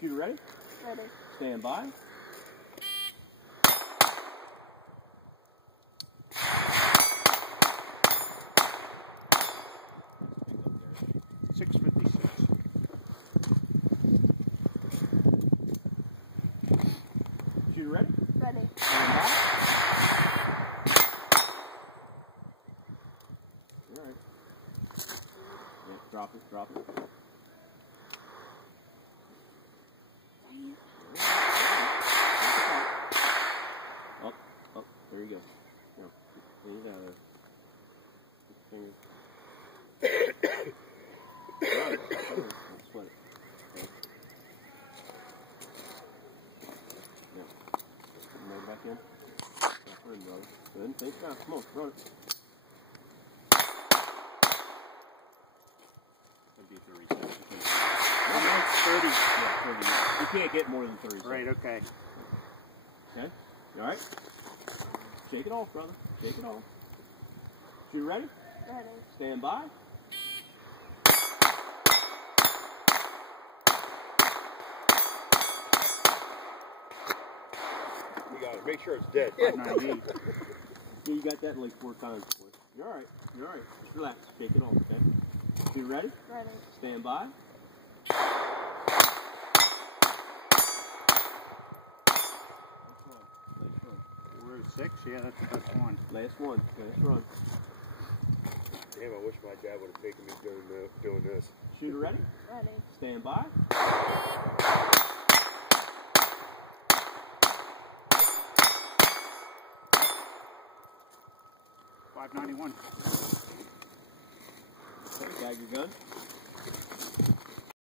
Shooter ready? Ready. Stand by. Shooter ready? Ready. Stand by. All right. Yeah, drop it, drop it. Up, there you go. No, lean out there. Alright, let's split it. Okay. Now, put the motor back in. Back in, brother. Good, think fast. Come on, run it. That'd be 30 seconds. That's 30. Yeah, 30 minutes. You can't get more than 30 seconds. Right, okay. Okay? You alright? Shake it off, brother. Shake it off. You ready? Ready. Stand by. You got to make sure it's dead. 598. Yeah, you got that like 4 times, boy. You're alright. You're alright. Just relax. Shake it off, okay? You ready? Ready. Stand by. We're at 6? Yeah, that's one. Last one. Last run. Damn, I wish my dad would have taken me doing this. Shooter ready? Ready. Stand by. $591. Okay, bag your gun.